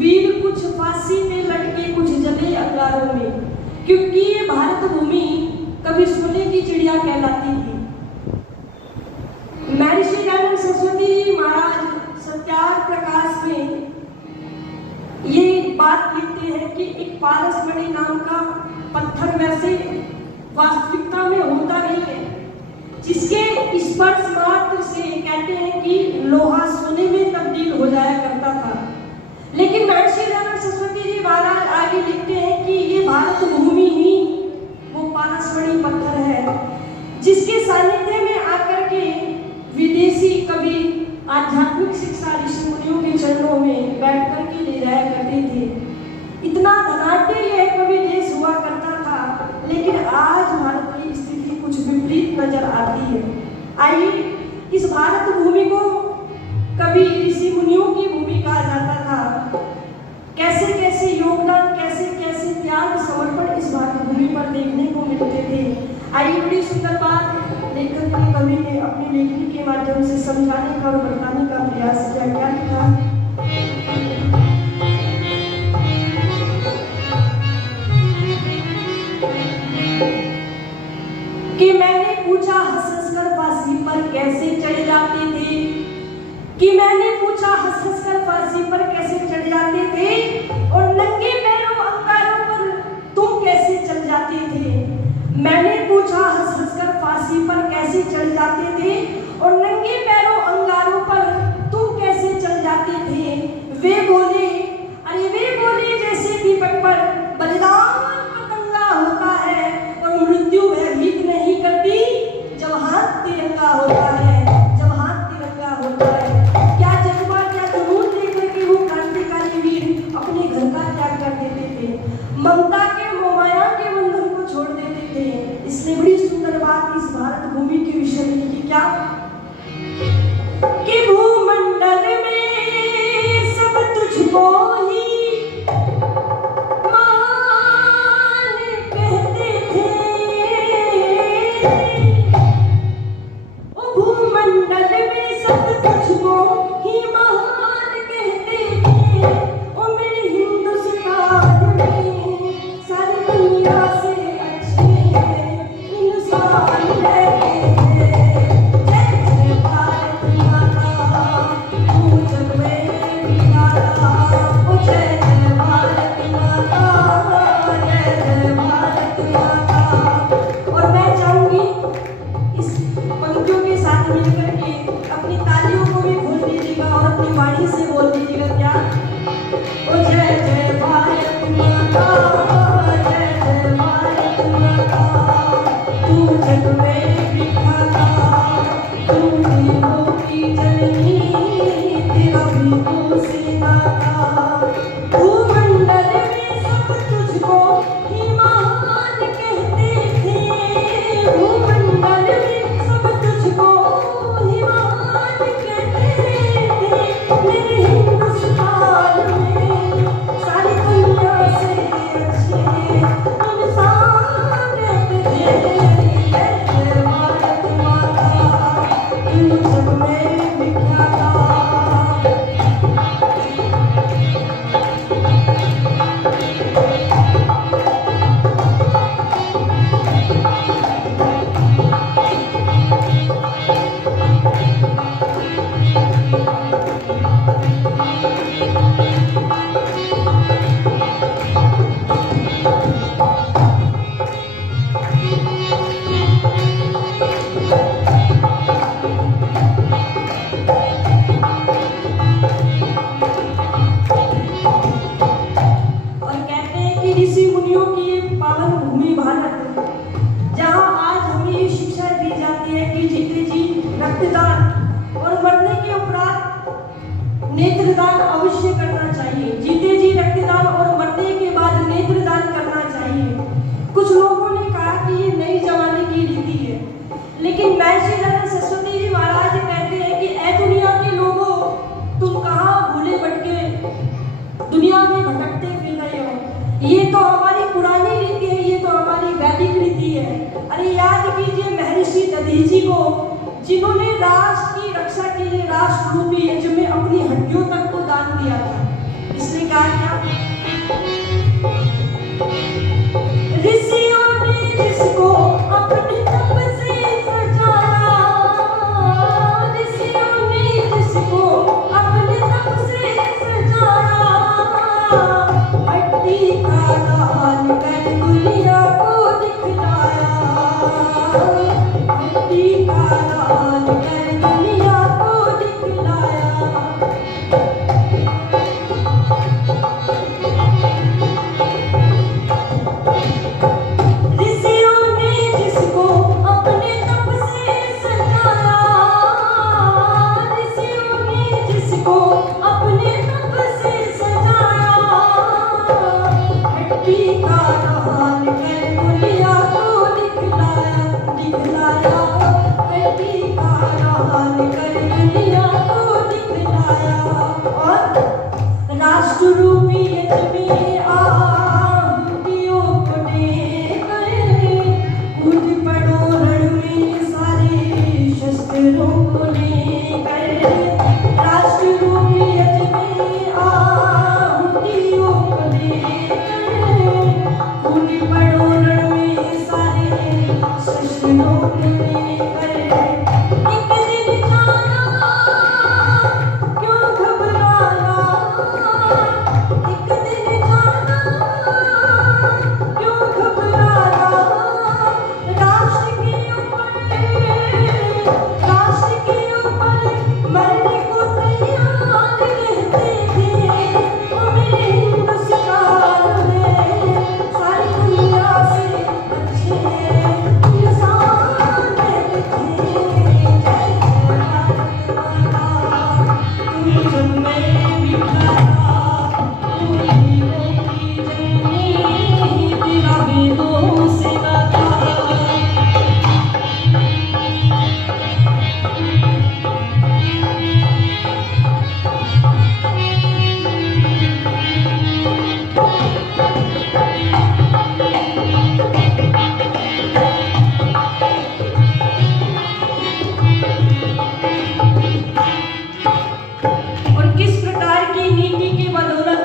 वीर कुछ फांसी में लटके, कुछ जले अंगारों में, क्योंकि ये भारत भूमि कभी सोने की चिड़िया कहलाती थी। महर्षि दयानंद सरस्वती महाराज सत्याग्रह प्रकाश में ये बात लिखते हैं कि एक पारसमणि नाम का पत्थर वैसे वास्तविकता में होता नहीं है, जिसके स्पर्श मात्र से कहते हैं कि लोहा सोने में तब्दील हो जाया करता था। लेकिन महर्षि दयानंद सरस्वती जी महाराज आगे लिखते हैं कि ये भारत भूमि ही वो पारसमणि पत्थर है, जिसके सानिध्य में आकर के विदेशी कवि आध्यात्मिक शिक्षा ऋषि मुनियों के चरणों में बैठ कर के ले जाया करते थे। इतना धनाढ्य यह कवि देश हुआ करता था, लेकिन आज भारत की स्थिति कुछ विपरीत नजर आती है। आइए, इस भारत भूमि को कभी ऋषि मुनियों की भूमि कहा जाता था। कैसे कैसे योगदान, कैसे कैसे त्याग समर्पण इस भारत भूमि पर देखने को मिलते थे। आइए, बड़ी सुंदर बात लेखक ने, कवि ने अपनी लेखनी के माध्यम से समझाने का और बताने का प्रयास किया। क्या लिखा? कि मैंने पूछा हंस हंस कर फांसी पर कैसे चढ़ जाते थे, कि मैंने पूछा हंस हंस कर फांसी पर कैसे चढ़ जाते थे, और नंगे पैरों अंगारों पर तुम कैसे चल जाते थे। मैंने पूछा हंस हंस कर फांसी पर कैसे चढ़ जाते थे, और नंगे पैरों अंगारों पर तुम कैसे चल जाते थे। वे बोले, अरे वे बोले, जैसे दीपक पर बलिदान पतंगा होता है, और मृत्यु भयभीत नहीं करती जब हाथ तिरंगा होता है, जब हाथ तिरंगा होता है। क्या जज्बा, क्या जुनून लेकर के वो क्रांतिकारी वीर अपने घर का त्याग कर देते थे, ममता के मोहमाया के बंधन को छोड़ देते थे। इसलिए बड़ी सुंदर बात इस भारत भूमि के विषय में लिखी। क्या? कि भूमंडल में सब तुझको ही मान कहते थे, ओ भूमंडल में सब तुझको ही महान कहते थे, ओ मेरे हिंदुस्तान में सारी दुनिया से अच्छे इंसान रहते थे। जय जय भारत माता, तू जग में बिराजा, ओ जय जय भारत माता, जय जय भारत माता। और मैं चाहूंगी इस पंक्तियों के साथ मिलकर के अपनी तालियों को भी खोल दीजिएगा और अपनी वाणी से बोल दीजिएगा। क्या? ओ जय जय भारत माता, जय जय भारत माता, तू जग में विख्याता, तू दीनों की जननी, तेरा भी तो से नाता। भूमंडल में सब तुझको ही महान कहते थे, भूमंडल में सब तुझको ही महान कहते थे। मेरे हिंदुस्तान में सारी दुनिया से अच्छे इंसान रहते थे। जय जय भारत माता, तू जग में विख्याता। नेत्रदान अवश्य करना चाहिए। जीते जी रक्तदान और मरने के बाद नेत्रदान करना चाहिए। कुछ लोगों ने कहा कि ये नई जमाने की रीति है, लेकिन महर्षि दयानंद सरस्वती जी महाराज कहते हैं कि ऐ दुनिया के लोगों, तुम कहाँ भूले भटके दुनिया में भटकते फिर रहे हो। ये तो हमारी पुरानी रीति है, ये तो हमारी वैदिक रीति है। अरे याद कीजिए महर्षि दधीची को, जिन्होंने राष्ट्र की रक्षा के लिए राष्ट्र रूपी यज्ञ में अपनी हड्डियों तक को दान दिया था। इसने कहा क्या, ऋषियों ने जिसको अपने तप से सजाया, ऋषियों ने जिसको अपने तप से सजाया, हड्डी का दान कर दुनिया को दिखलाया, हड्डी का दान कर दुनिया को दिखलाया। ऋषियों ने जिसको अपने तप से सजाया, ऋषियों ने जिसको अपने तप से सजाया, हड्डी का दान कर दुनिया को दिखलाया, दिखलाया, हड्डी का दान कर दुनिया को दिखलाया। और राष्ट्र रूपी यज्ञ में आहुतियों को देकर कूद पड़ो रण में सारे शस्त्रों को लेकर, राष्ट्र रूपी यज्ञ में आहुतियों को देकर कूद पड़ो रण में सारे शस्त्रों को लेकर। एक दिन जाना क्यों घबराना, एक दिन जाना क्यों घबराना, राष्ट्र के ऊपर मरने को तैयार रहते थे। ओ मेरे हिंदुस्तान में सारी दुनिया से अच्छे इंसान रहते थे। जय भारत माता, तुम जब मैं बिखरा, तुम हीरों की जननी, तेरा वेदों से नाता। और किस प्रकार की नीति की बदौलत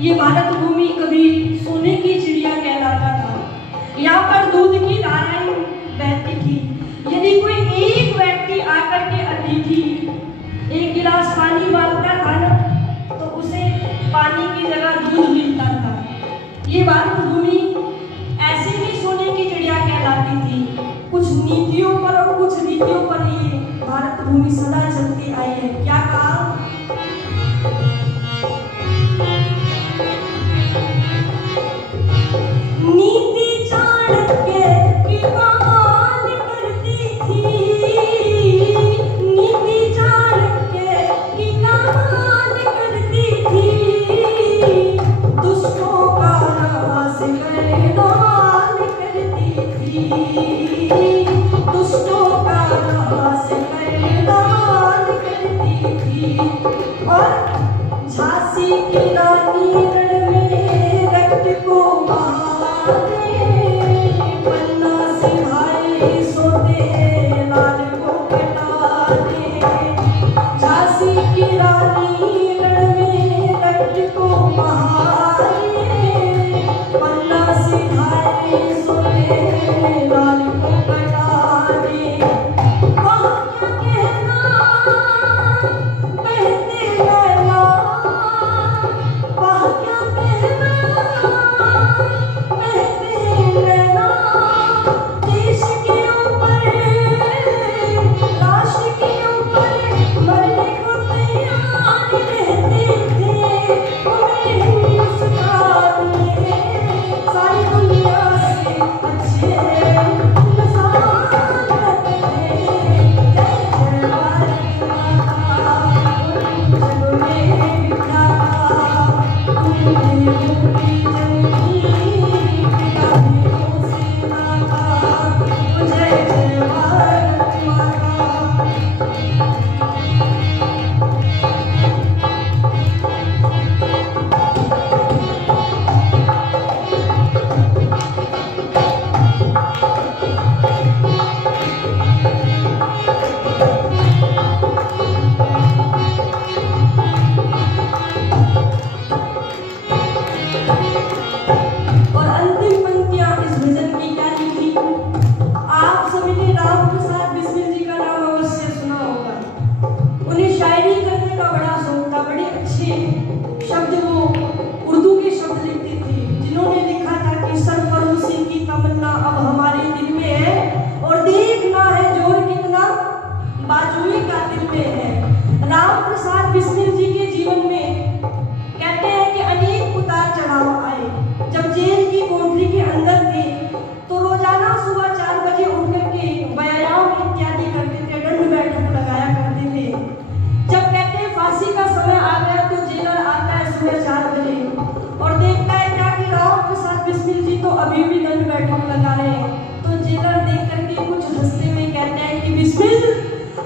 ये भारत भूमि कभी सोने की चिड़िया कहलाता था। यहाँ पर दूध की धाराएं बहती थी। यदि कोई एक व्यक्ति आकर के अतिथि एक गिलास पानी मांगता था ना, तो उसे पानी की जगह दूध मिलता था। ये भारत भूमि ऐसे ही सोने की चिड़िया कहलाती थी। कुछ नीतियों पर और कुछ रीतियों पर ये भारत भूमि सदा चलती आई है। क्या कहा, नीति चाणक्य की कमान करती थी, नीति चाणक्य की कमान करती थी, दुष्टों का नाश करनाल करती थी, दुष्टों का नाश करनाल करती थी। और झांसी की रानी रण में रक्त को बहाने, पन्ना सिंहाई सोते लाल को कटाने, झांसी की रानी रण में रक्त को बहाने, पन्ना सिंहाई सोते लाल को कटाने। वहाँ क्या कहना बहते लैला,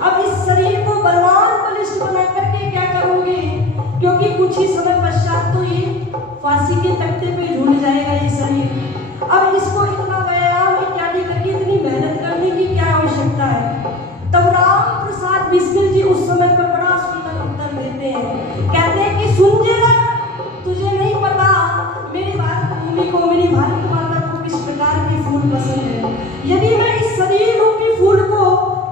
अब इस शरीर को बलवान बलिष्ठ बना करके क्या करूंगी, क्योंकि कुछ ही समय पश्चात तो ये फांसी के तख्ते पे झूल जाएगा ये शरीर। अब इसको इतना व्यायाम इत्यादि करके इतनी मेहनत करने की क्या आवश्यकता है। तब राम प्रसाद बिस्मिल जी उस समय पर बड़ा सुंदर उत्तर देते हैं, कहते हैं कि सुन जरा, तुझे नहीं पता मेरी भारत भूमि को, मेरी भारत माता को किस प्रकार के फूल पसंद है। यदि मैं इस शरीर रूपी फूल को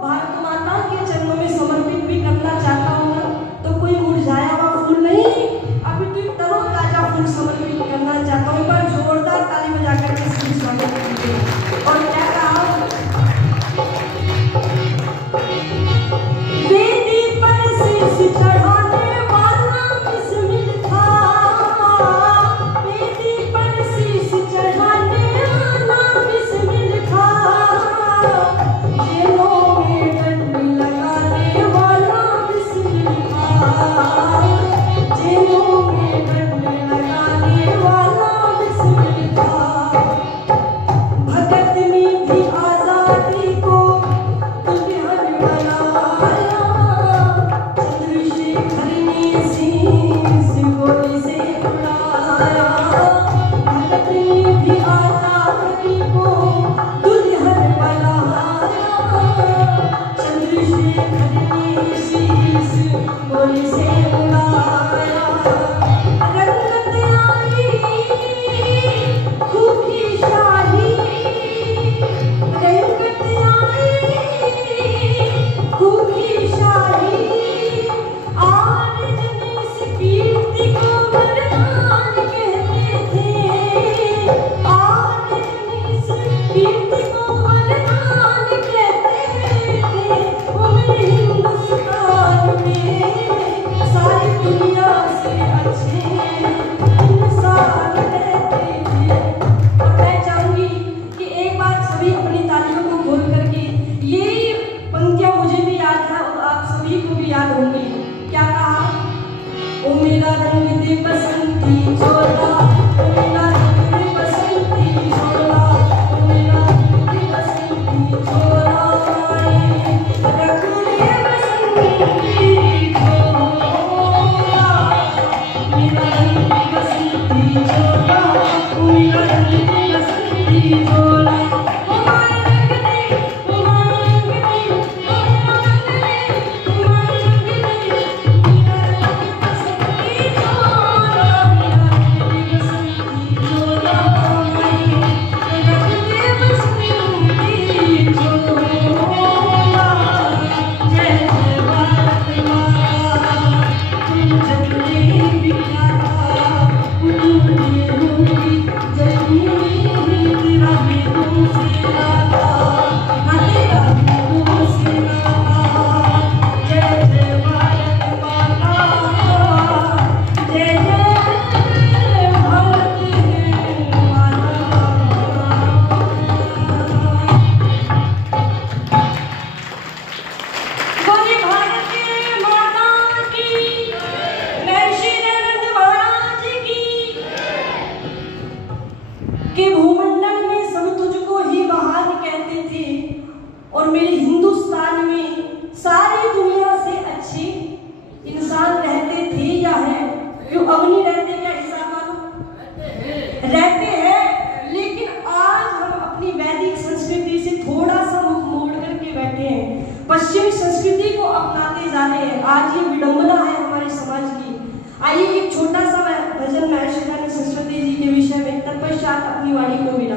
भारत माता के चरणों में समर्पित भी करना चाहता हूँ ना, तो कोई मुरझाया हुआ फूल नहीं, अभी तो एक तरोताजा फूल समर्पित करना चाहता हूँ। एक बार जोरदार ताली बजा करके इसकी स्वागत कीजिए। और क्या कहा, वेदी पर शीश चढ़ाने वाला बिस्मिल था, वेदी पर शीश चढ़ाने वाला बिस्मिल था, जेलों में डंडी लगाने वाला बिस्मिल था, जेलों में डंडी लगाने वाला बिस्मिल था। भगत ने भी आजादी को दुल्हन बनाया, चंद्रशेखर ने शीश गोली से उड़ाया। भगत ने भी आजादी को दुल्हन बनाया, चंद्रशेखर ने शीश गोली से उड़ाया। रंगत आई खूबी शाही, रंगत आई खूबी शाही, आज जिस कीर्ति को बरमान कहते थे, आज जिस कीर्ति को बरमान कहते थे, वो मेरे हिंदुस्तान में सारी दुनिया से अच्छे इंसान रहते थे। और मैं चाहूंगी कि एक बार सभी अपनी तालियों को खोल करके, ये पंक्तियां मुझे भी याद है और आप सभी को भी याद होंगी। क्या कहा, ओ मेरा रंग दे बसंती चोला, ओ मेरा रंग दे बसंती चोला, ओ मेरा रंग दे बसंती चोला, रंग दे बसंती चोला, मेरा रंग दे बसंती चोला, ओ मेरा रंग दे बसंती चोला, ओ माय रंग दे, ओ माय रंग दे, ओ मेरा रंग दे, ओ माय रंग दे, मेरा रंग दे बसंती चोला, मेरा रंग दे बसंती चोला, मेरा रंग दे बसंती चोला। जय जय भारत माता, तुम जग में विख्याता, उन्हीं होगी जय तेरा भी तुमसे नाता, हाँ तेरा भी तुमसे नाता। जय जय भारत माता, जय जय भारत माता। बोले भारत माता की, महर्षि दयानंद महाराज की। कि भूमंडल में सब तुझको ही महान कहते थे, और मेरे हिंदुस्तान में सारी दुनिया से अच्छे इंसान रहते थे या है। क्यों अब नहीं रहते, क्या हिसाब मालूम, रहते हैं, लेकिन आज हम अपनी वैदिक संस्कृति से थोड़ा सा मुख मोड़ करके बैठे हैं, पश्चिमी संस्कृति को अपनाते जा रहे हैं। आज ये विडंबना है हमारे समाज की। आइए एक छोटा सा भजन महर्षि दयानंद सरस्वती जी के विषय में, तत्पश्चात अपनी वाणी को विराम।